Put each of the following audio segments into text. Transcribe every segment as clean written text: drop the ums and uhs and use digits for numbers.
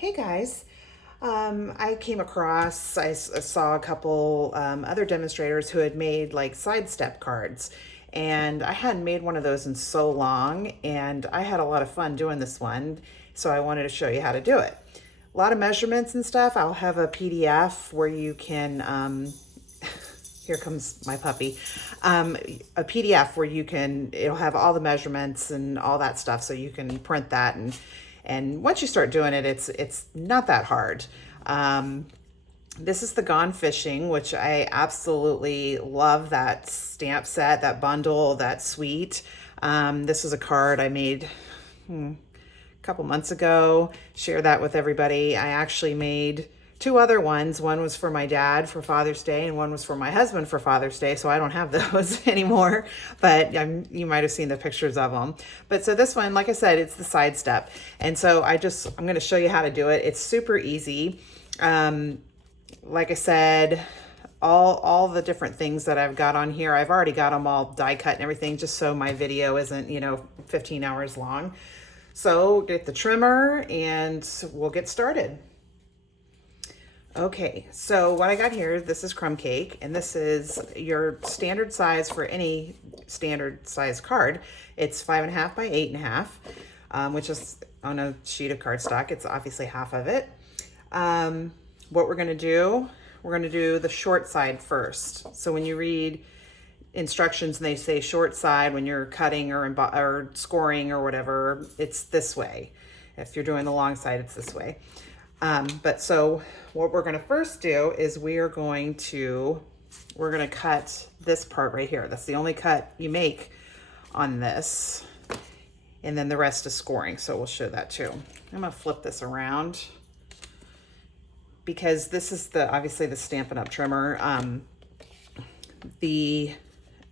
Hey guys, I came across, I saw a couple other demonstrators who had made like sidestep cards, and I hadn't made one of those in so long, and I had a lot of fun doing this one, so I wanted to show you how to do it. A lot of measurements and stuff. I'll have a PDF where you can, here comes my puppy, a PDF where you can, it'll have all the measurements and all that stuff, so you can print that and once you start doing it, it's not that hard. This is the Gone Fishing, which I absolutely love that stamp set, that bundle, that suite. This was a card I made a couple months ago. Share that with everybody. I actually made two other ones. One was for my dad for Father's Day, and one was for my husband for Father's Day. So I don't have those anymore, but you might have seen the pictures of them. But so this one, like I said, it's the side step. And so I'm going to show you how to do it. It's super easy. Like I said, all the different things that I've got on here, I've already got them all die cut and everything, just so my video isn't, 15 hours long. So get the trimmer and we'll get started. Okay, so what I got here, this is crumb cake, and this is your standard size for any standard size card. It's 5.5 by 8.5, which is on a sheet of cardstock. It's obviously half of it. What we're gonna do the short side first. So when you read instructions and they say short side, when you're cutting or scoring or whatever, it's this way. If you're doing the long side, it's this way. But so what we're going to first do is we're going to cut this part right here. That's the only cut you make on this. And then the rest is scoring. So we'll show that too. I'm going to flip this around because this is obviously the Stampin' Up! Trimmer. The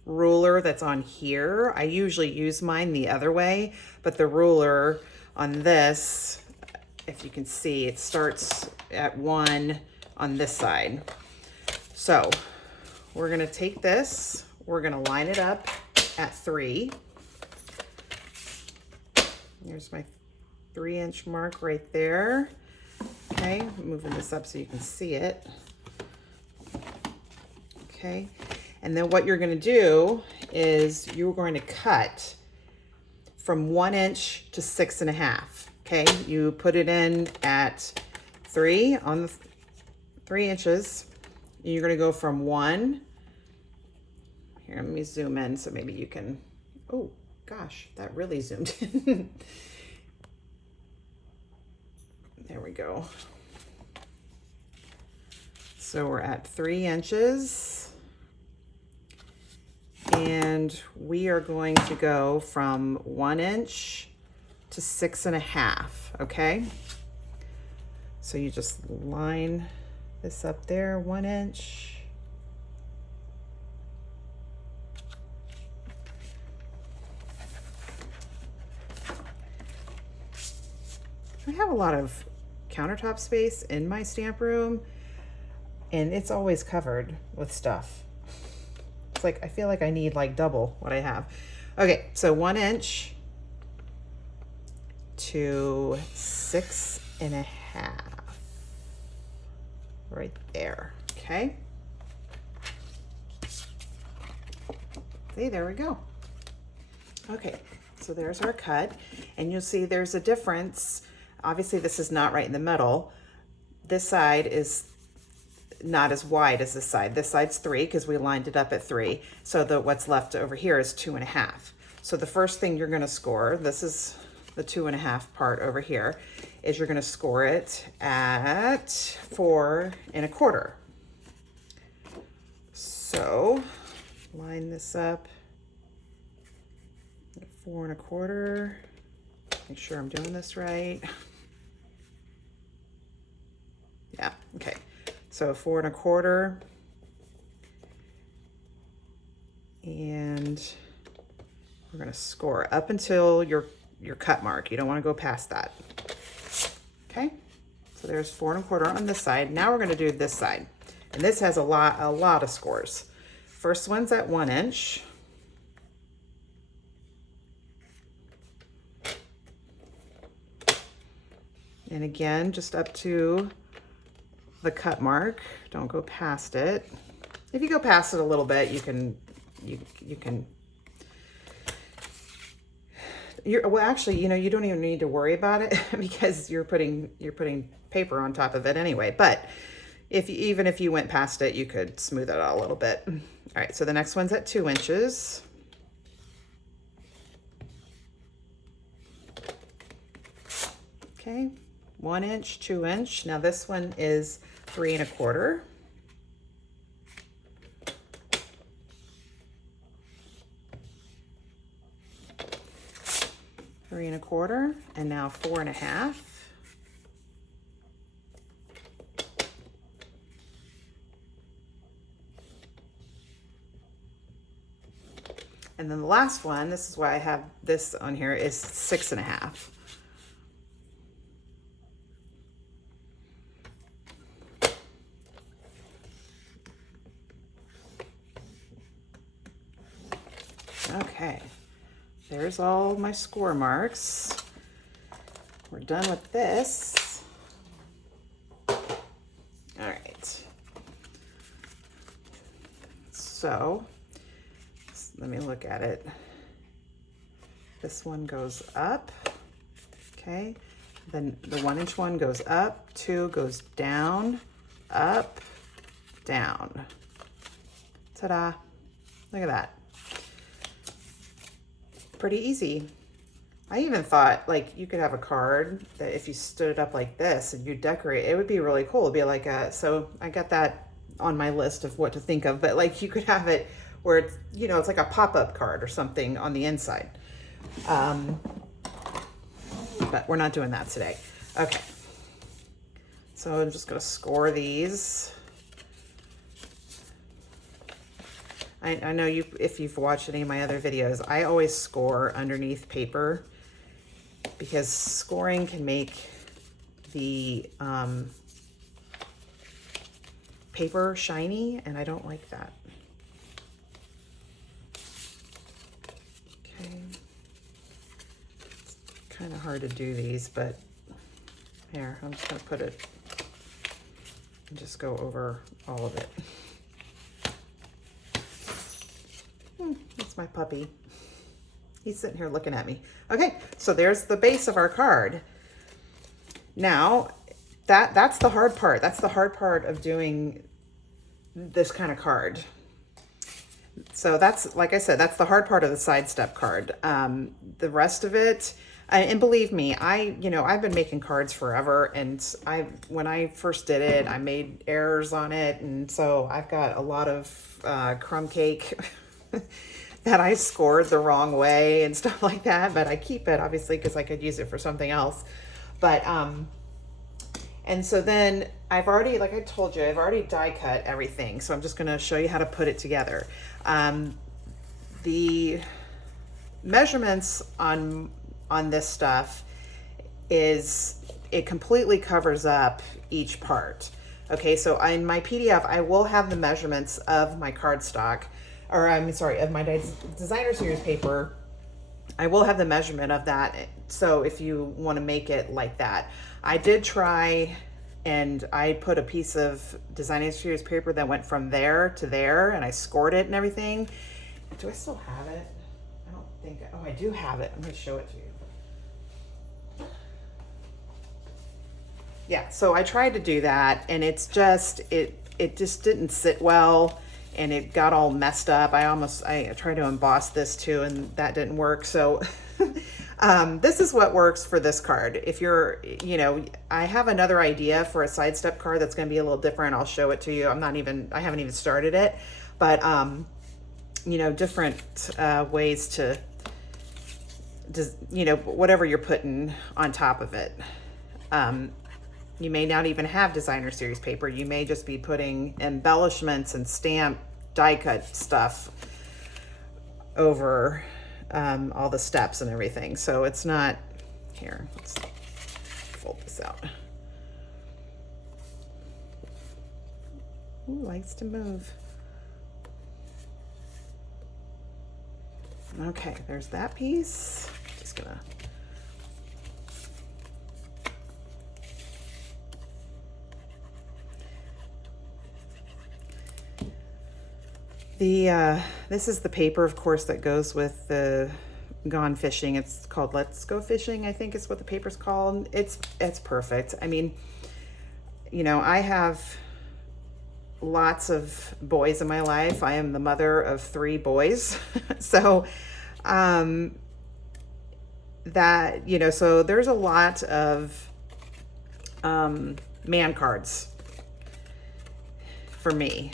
ruler that's on here, I usually use mine the other way, but the ruler on this, if you can see, it starts at 1 on this side. So we're gonna take this, we're gonna line it up at 3. Here's my 3-inch mark right there. Okay, moving this up so you can see it. Okay, and then what you're gonna do is you're going to cut from 1 inch to 6.5. Okay, you put it in at 3 on the 3 inches. You're going to go from 1. Here, let me zoom in so maybe you can. Oh gosh, that really zoomed in. There we go. So we're at 3 inches. And we are going to go from 1 inch to 6.5, okay? So you just line this up there, 1 inch. I have a lot of countertop space in my stamp room, and it's always covered with stuff. It's like, I feel like I need like double what I have. Okay, so 1 inch to 6.5 right there. Okay, see, there we go. Okay, so there's our cut, and you'll see there's a difference. Obviously this is not right in the middle. This side is not as wide as this side. This side's 3 because we lined it up at 3. So what's left over here is 2.5. So the first thing you're going to score, this is the 2.5 part over here, is you're going to score it at 4.25. So line this up at 4.25. Make sure I'm doing this right. Yeah, okay. So 4.25. And we're going to score up until your cut mark. You don't want to go past that. Okay, so there's 4.25 on this side. Now we're going to do this side, and this has a lot of scores. First one's at 1 inch. And again, just up to the cut mark. Don't go past it. If you go past it a little bit, you can, well, actually, you know, you don't even need to worry about it because you're putting paper on top of it anyway. But even if you went past it, you could smooth it out a little bit. All right, so the next one's at 2 inches. Okay, 1 inch, 2 inch. Now this one is 3 1/4. Three and a quarter, and now 4 1/2. And then the last one, this is why I have this on here, is 6 1/2. Okay, there's all my score marks. We're done with this. All right. So let me look at it. This one goes up, okay? Then the 1 inch one goes up, 2 goes down, up, down. Ta-da, look at that. Pretty easy. I even thought like you could have a card that if you stood it up like this and you decorate, it would be really cool. It'd be like so I got that on my list of what to think of, but like you could have it where it's, you know, it's like a pop-up card or something on the inside. But we're not doing that today. Okay. So I'm just gonna score these. I know if you've watched any of my other videos, I always score underneath paper because scoring can make the paper shiny, and I don't like that. Okay. It's kind of hard to do these, but here, I'm just gonna put it and just go over all of it. That's my puppy. He's sitting here looking at me. Okay, so there's the base of our card. Now, that's the hard part. That's the hard part of doing this kind of card. So that's, like I said, that's the hard part of the side step card. The rest of it, and believe me, I've been making cards forever, and when I first did it, I made errors on it, and so I've got a lot of crumb cake that I scored the wrong way and stuff like that, but I keep it obviously because I could use it for something else. But and so then I've already, like I told you, I've already die cut everything, so I'm just going to show you how to put it together. The measurements on this stuff is, it completely covers up each part. Okay, so in my PDF I will have the measurements of my cardstock, or I'm sorry, of my designer series paper. I will have the measurement of that, so if you want to make it like that. I did try, and I put a piece of designer series paper that went from there to there, and I scored it and everything. Do I still have it? I don't think, oh, I do have it. I'm going to show it to you. Yeah, so I tried to do that, and it's just, it just didn't sit well, and it got all messed up. I tried to emboss this too, and that didn't work. So this is what works for this card. If you're, I have another idea for a side step card that's going to be a little different. I'll show it to you. I haven't even started it, but different ways to, whatever you're putting on top of it. You may not even have designer series paper. You may just be putting embellishments and stamp die cut stuff over all the steps and everything. So it's not, here, let's fold this out. Ooh, likes to move. Okay, there's that piece. Just gonna This is the paper, of course, that goes with the Gone Fishing. It's called Let's Go Fishing, I think is what the paper's called. It's perfect. I mean, you know, I have lots of boys in my life. I am the mother of 3 boys. So that, you know, so there's a lot of man cards for me.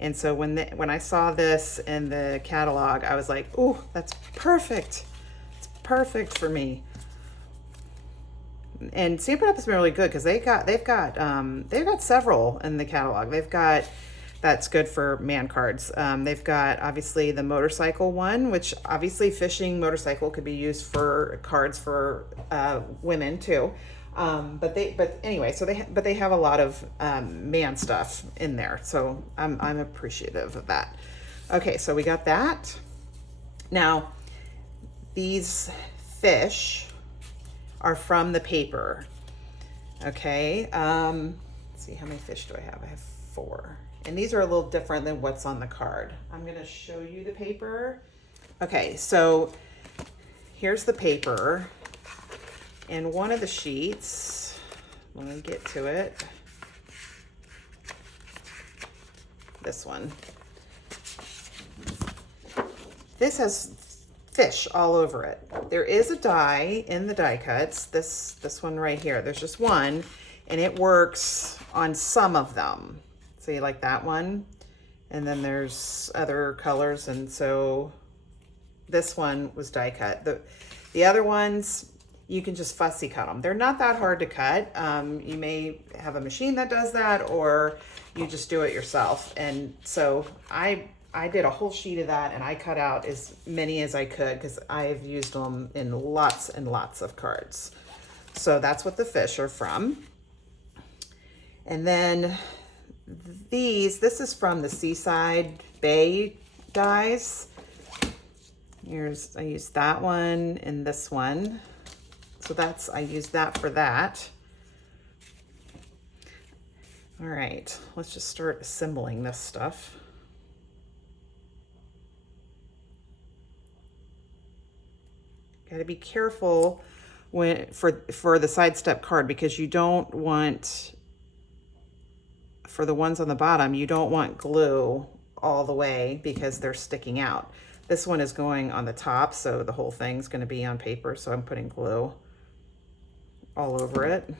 And so when I saw this in the catalog, I was like, "Oh, that's perfect. It's perfect for me." And Stampin' Up has been really good because they've got several in the catalog. They've got that's good for man cards. They've got obviously the motorcycle one, which obviously fishing motorcycle could be used for cards for women too. But anyway, so they have a lot of man stuff in there. So I'm appreciative of that. Okay, so we got that. Now, these fish are from the paper. Okay, let's see, how many fish do I have? I have 4. And these are a little different than what's on the card. I'm gonna show you the paper. Okay, so here's the paper. And one of the sheets, let me get to it. This one. This has fish all over it. There is a die in the die cuts. This one right here. There's just one, and it works on some of them. So you like that one? And then there's other colors, and so this one was die cut. The other ones, you can just fussy cut them. They're not that hard to cut. You may have a machine that does that, or you just do it yourself. And so I did a whole sheet of that, and I cut out as many as I could because I've used them in lots and lots of cards. So that's what the fish are from. And then this is from the Seaside Bay dies. I used that one and this one. So I used that for that. All right, let's just start assembling this stuff. Got to be careful for the sidestep card, because you don't want, for the ones on the bottom, you don't want glue all the way because they're sticking out. This one is going on the top, so the whole thing's going to be on paper, so I'm putting glue all over it.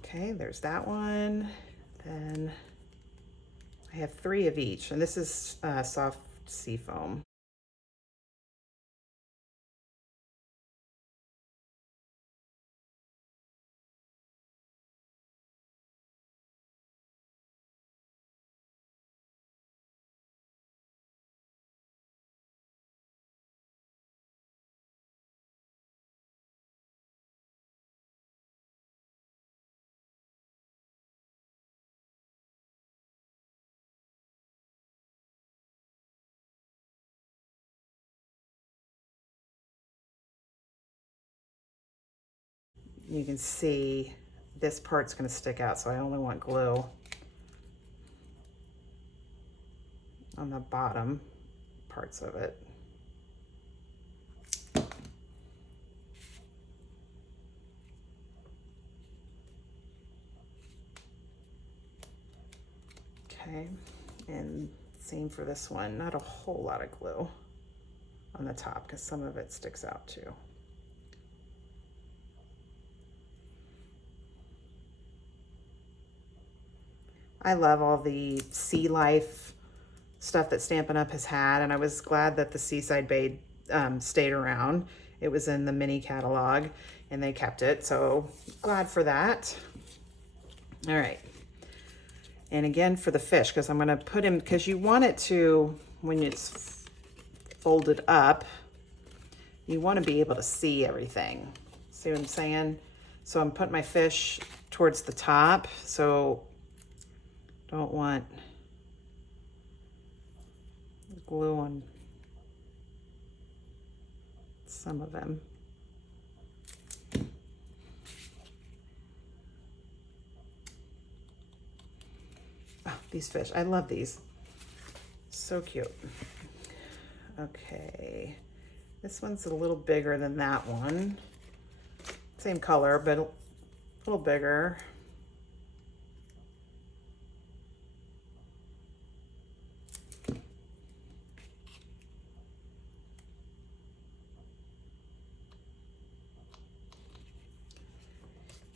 Okay, there's that one. Then I have 3 of each, and this is soft sea foam. You can see this part's going to stick out, so I only want glue on the bottom parts of it. Okay, and same for this one. Not a whole lot of glue on the top because some of it sticks out too. I love all the sea life stuff that Stampin' Up! Has had, and I was glad that the Seaside Bay stayed around. It was in the mini catalog, and they kept it, so glad for that. All right. And again for the fish, because I'm going to put him, because you want it to, when it's folded up, you want to be able to see everything. See what I'm saying? So I'm putting my fish towards the top, so don't want glue on some of them. these fish. I love these. So cute. Okay. This one's a little bigger than that one. Same color, but a little bigger.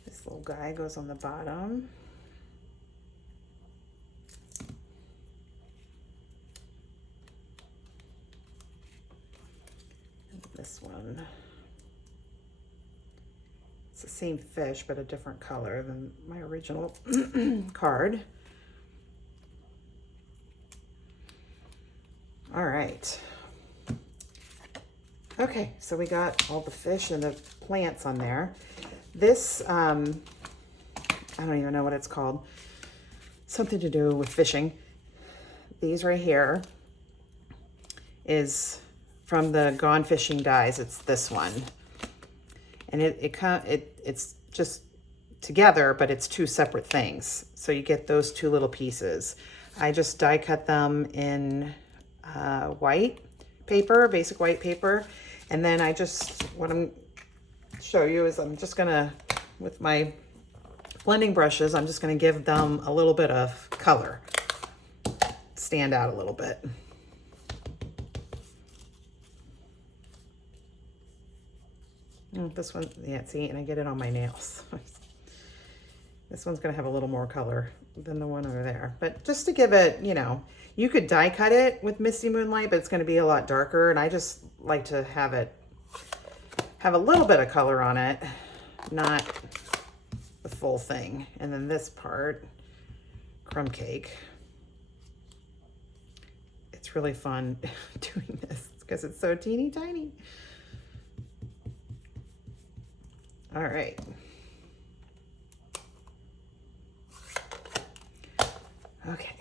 This little guy goes on the bottom. And this one. It's the same fish, but a different color than my original card. All right. Okay, so we got all the fish and the plants on there. This, I don't even know what it's called. Something to do with fishing. These right here is from the Gone Fishing dies. It's this one. And it's just together, but it's two separate things. So you get those two little pieces. I just die cut them in white paper, basic white paper. And then what I'm show you is I'm just gonna, with my blending brushes, I'm just gonna give them a little bit of color, stand out a little bit. This one, yeah, see, and I get it on my nails. This one's gonna have a little more color than the one over there, but just to give it, you know, you could die cut it with Misty Moonlight, but it's gonna be a lot darker, and I just like to have a little bit of color on it, not the full thing. And then this part, crumb cake. It's really fun doing this because it's so teeny tiny. All right. Okay.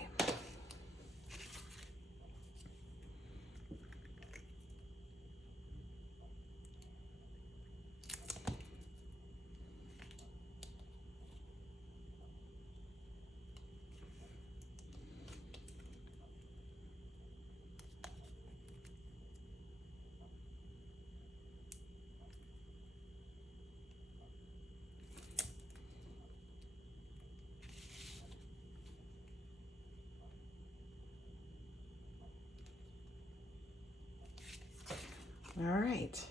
All right.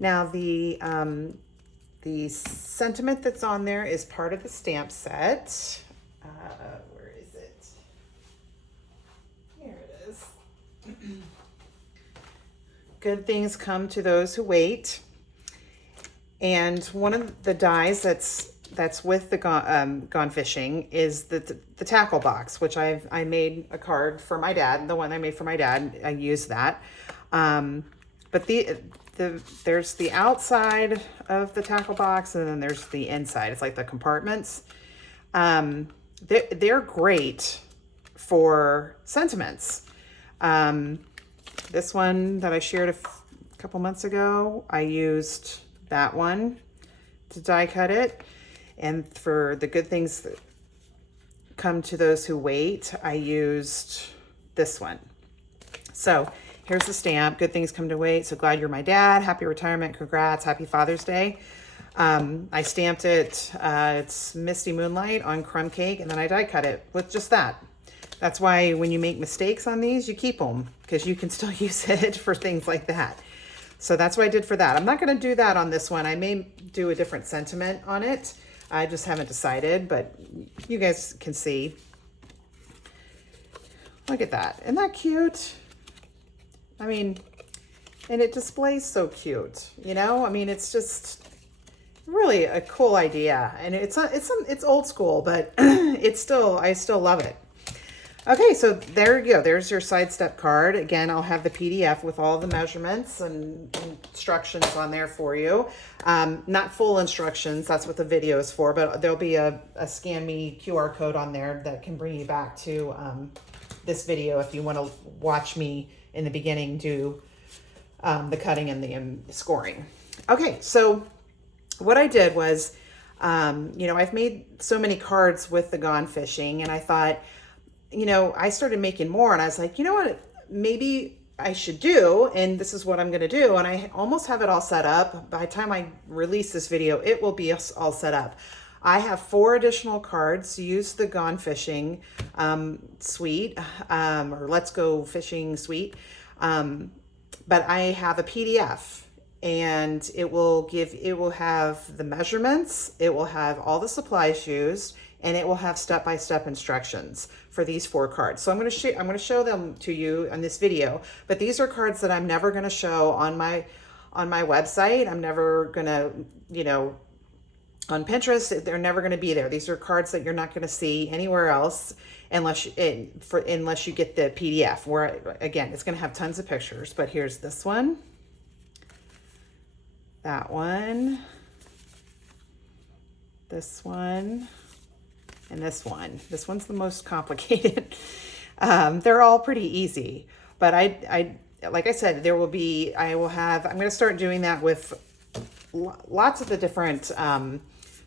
Now the sentiment that's on there is part of the stamp set. Where is it? Here it is. Good things come to those who wait. And one of the dies that's with the Gone Fishing is the tackle box, which I made a card for my dad. The one I made for my dad, I used that. But there's the outside of the tackle box, and then there's the inside. It's like the compartments. They're great for sentiments. This one that I shared a couple months ago, I used that one to die cut it. And for the good things that come to those who wait, I used this one. So here's the stamp. Good things come to wait. So glad you're my dad. Happy retirement. Congrats. Happy Father's Day. I stamped it. It's Misty Moonlight on crumb cake, and then I die cut it with just that. That's why when you make mistakes on these, you keep them because you can still use it for things like that. So that's what I did for that. I'm not going to do that on this one. I may do a different sentiment on it. I just haven't decided, but you guys can see. Look at that. Isn't that cute? I mean, and it displays so cute, you know? I mean, it's just really a cool idea. And it's old school, but I still love it. Okay, so there you go. There's your side step card. Again, I'll have the PDF with all the measurements and instructions on there for you. Not full instructions, that's what the video is for, but there'll be a Scan Me QR code on there that can bring you back to this video if you want to watch me in the beginning do the cutting and the scoring. Okay, so what I did was, you know, I've made so many cards with the Gone Fishing, and I thought I started making more, and I was like, you know what, maybe I should do, and this is what I'm going to do. And I almost have it all set up. By the time I release this video, it will be all set up. I have 4 additional cards. Use the Gone Fishing suite, or Let's Go Fishing suite. But I have a PDF, and it will have the measurements, it will have all the supplies used, and it will have step-by-step instructions for these 4 cards. So I'm going to show them to you in this video, but these are cards that I'm never going to show on my website. I'm never going to, on Pinterest, they're never going to be there. These are cards that you're not going to see anywhere else unless you get the PDF, where again, it's going to have tons of pictures. But here's this one, that one, this one, and this one. This one's the most complicated. They're all pretty easy, but I like I said, I'm going to start doing that with lots of the different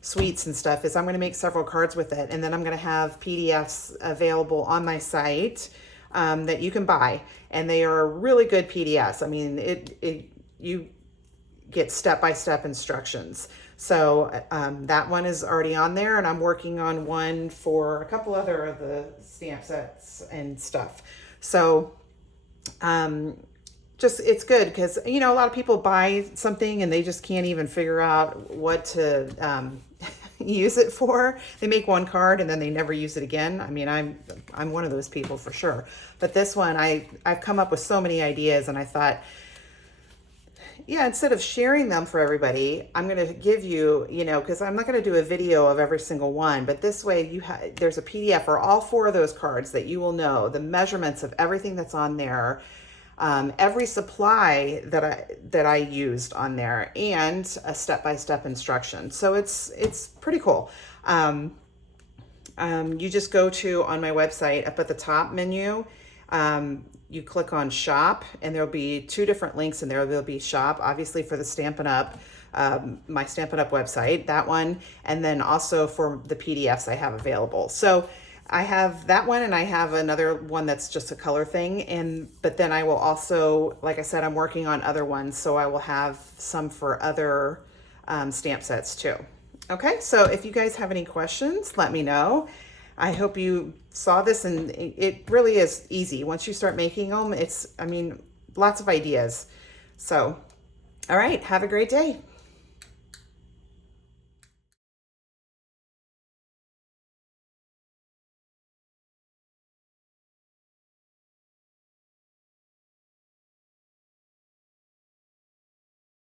suites and stuff. Is I'm going to make several cards with it, and then I'm going to have PDFs available on my site that you can buy, and they are really good PDFs. I mean, you get step-by-step instructions. So that one is already on there, and I'm working on one for a couple other of the stamp sets and stuff. So it's good because, a lot of people buy something and they just can't even figure out what to use it for. They make one card and then they never use it again. I mean, I'm one of those people for sure. But this one, I've come up with so many ideas, and I thought, yeah, instead of sharing them for everybody, I'm going to give you, because I'm not going to do a video of every single one, but this way there's a PDF for all 4 of those cards that you will know the measurements of everything that's on there, every supply that I used on there, and a step-by-step instruction. So it's pretty cool. You just go to, on my website, up at the top menu, you click on shop, and there'll be 2 different links in there. There'll be shop, obviously, for the Stampin' Up, my Stampin' Up website, that one, and then also for the PDFs I have available. So I have that one, and I have another one that's just a color thing. But then I will also, like I said, I'm working on other ones, so I will have some for other stamp sets too. Okay, so if you guys have any questions, let me know. I hope you saw this, and it really is easy. Once you start making them, lots of ideas. So, all right, have a great day.